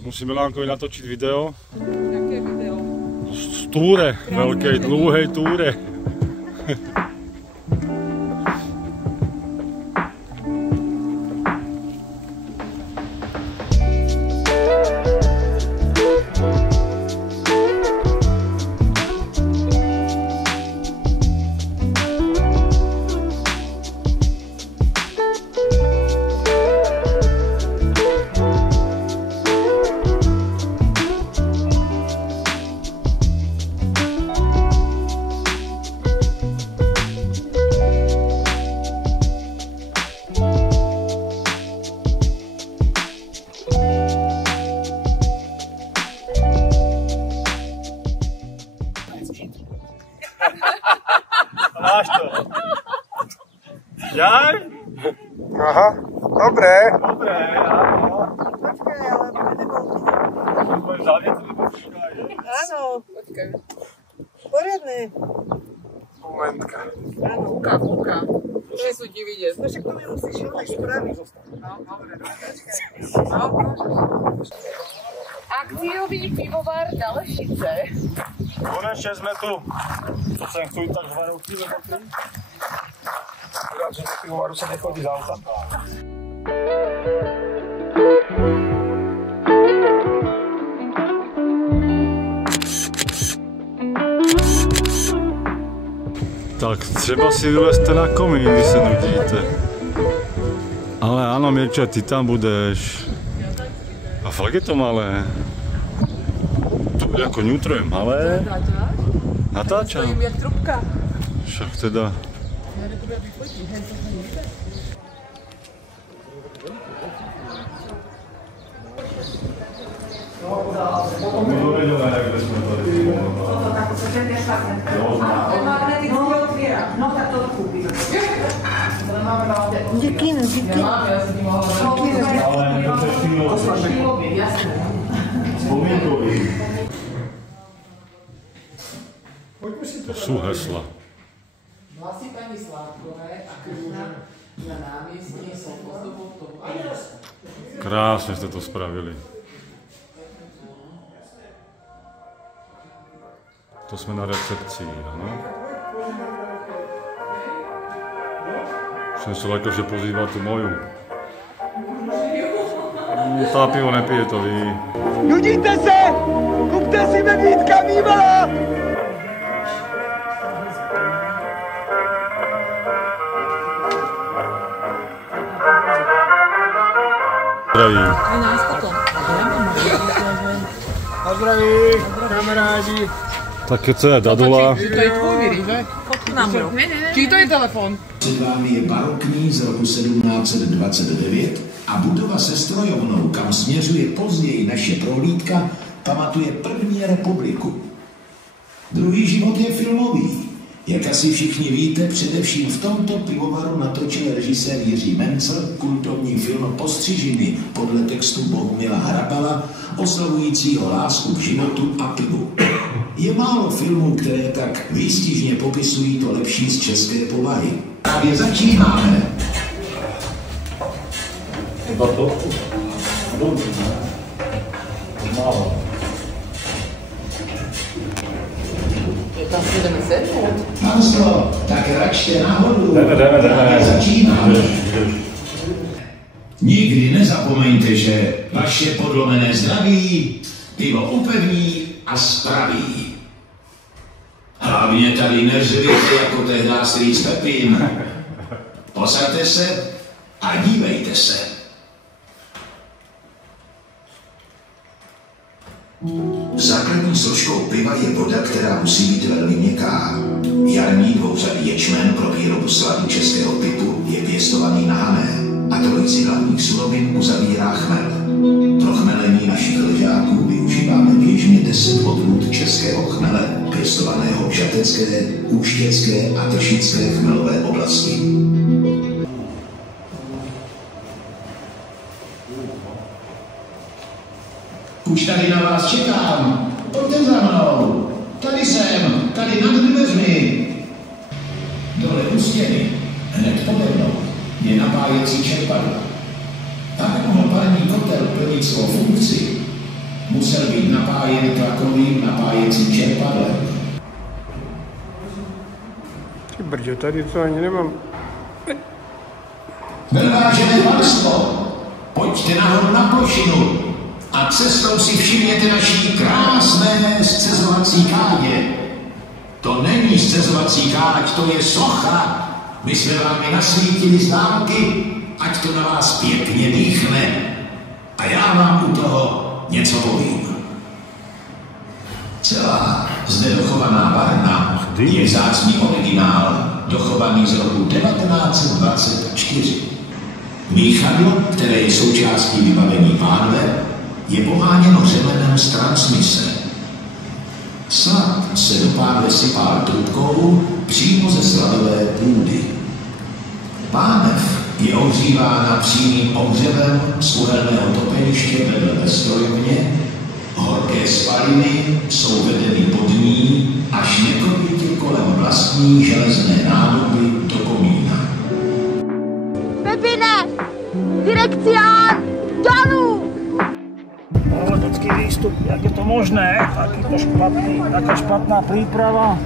Musíme Lánkovi natočiť video. Jaké video? Z túre, veľkej, dlhej túre. Máš to. Jak? Aha, dobré. Dobré, áno. Počkej, ale aby nebol vidieť. Budem závět, to by počkaj. Áno. Počkaj. Poriadne. Momentka. Áno. Kúka. Už sú ti vidieť. No však to mi musíš tak spraviť. No, dobre, počkaj. No, Akciový pivovar na Lešice. Konečne sme tu. To sem chcú tak zvarovky, lebo ty. Rád, že do pivovaru sa nechodí z auta. Tak třeba si vylezte na komín, když se nudíte. Ale áno, Mirča, ty tam budeš. A fakt je to malé. To jako nutro je malé. Natáčam. Stojím jak trubka. Však teda. Děkýno, děkýno. To sú hesla. Vlasy pani Sládkové a krúna na námestí sú pozdobou toho. Krásne ste to spravili. To sme na recepcii, áno? Som sa akože pozýval tú moju. Tá pivo nepije, to ví. Nudíte se? Kupte si medvídka bývalá! Zdraví. Na zdraví, kamarádi. Tak co je, dadula? To je tvoj víry, že? Čí to je telefon? Před vámi je barokní z roku 1729 a budova se strojovnou, kam směřuje později naše prohlídka, pamatuje první republiku. Druhý život je filmový. Jak asi všichni víte, především v tomto pivovaru natočil režisér Jiří Mencel kultovní film Postřižiny podle textu Bohumila Hrabala, oslavujícího lásku k životu a pivu. Je málo filmů, které tak výstižně popisují to lepší z české povahy. Právě začínáme. Chyba to? Dobře, ne? Málo. Tam si jdeme sednout. Hansko, tak račte nahoru. Jdeme. Začínáme. Nikdy nezapomeňte, že vaše podlomené zdraví pivo upevní a spraví. Hlavně tady neřvěte jako tehdy strýc Pepín. Posaďte se a dívejte se. Základní složkou piva je voda, která musí být velmi měkká. Jarní dvouřadý ječmen pro výrobu sladu českého typu je pěstovaný na Hané a trojici hlavních surovin uzavírá chmel. Pro chmelení našich ležáků využíváme běžně 10 odrůd českého chmele, pěstovaného v žatecké, úštěcké a tršické chmelové oblasti. Už tady na vás čekám. Pojďte za mnou. Tady jsem, tady nad dveřmi. Dole u stěny, hned pode mnou, je napájecí čerpadlo. Tak mohl parní kotel plnit svou funkci. musel být napájen tlakovým napájecím čerpadlem. Ty brďo, tady to ani nemám. Velvážené panstvo, pojďte nahoru na plošinu a cestou si všimněte naší krásné scezovací káně. To není scezovací káť, to je socha. My jsme vám ji nasvítili z dálky, ať to na vás pěkně dýchne. A já vám u toho něco povím. Celá zde dochovaná varna je vzácný originál, dochovaný z roku 1924. Míchadlo, které je součástí vybavení pánve, je poháněno řemenem z transmise. Slad se do pánve sypal trubkou přímo ze sladové půdy. Pánev je ohřívána přímým ohřevem z uhelného topeniště vedle ve strojovně. Horké spaliny jsou vedeny pod ní až nekorytě kolem vlastní železné nádoby do komína. Pepine! Direkcián! Dolů! Letecký výstup, jak je to možné? Taká špatná príprava.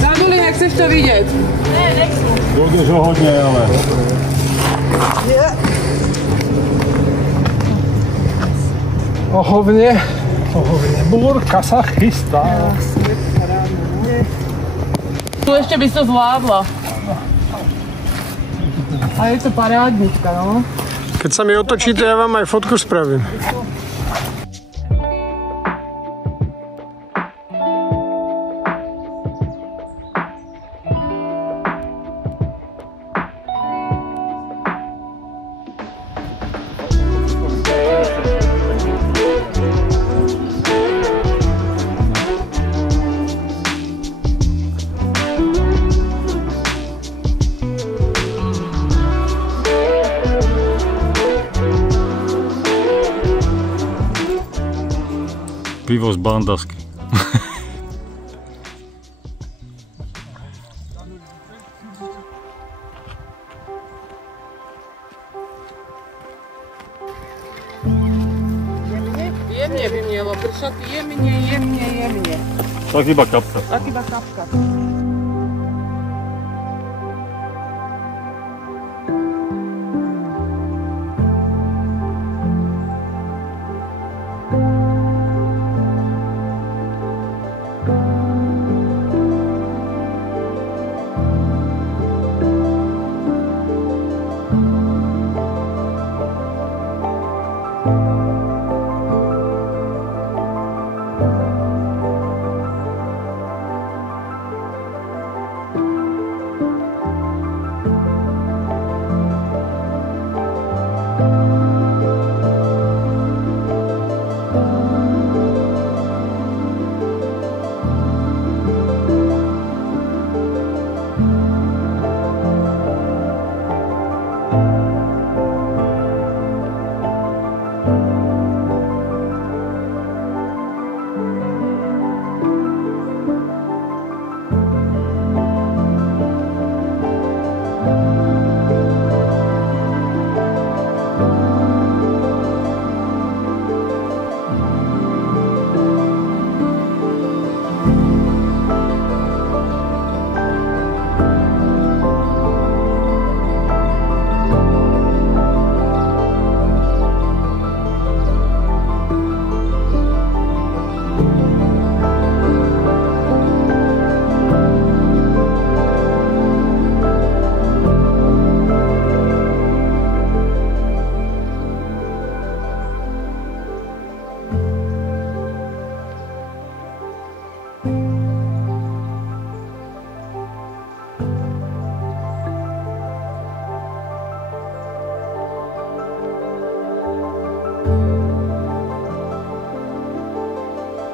Zaduli, jak chceš to vidět? Ne, nechci. Dojdeš ho hodně, ale... Ohovně. Búrka sa chystá. Tu ještě bys to zvládla. A je to parádnička, no. Keď sa mi otočíte, ja vám aj fotku spravím. Pivo z bandasky. Jemně by mělo pršat, jemně. Tak iba kapka. Tak iba kapka.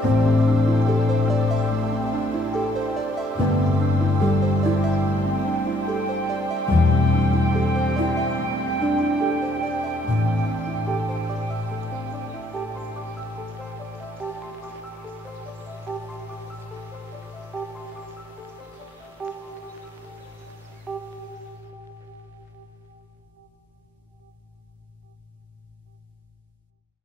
Thank you.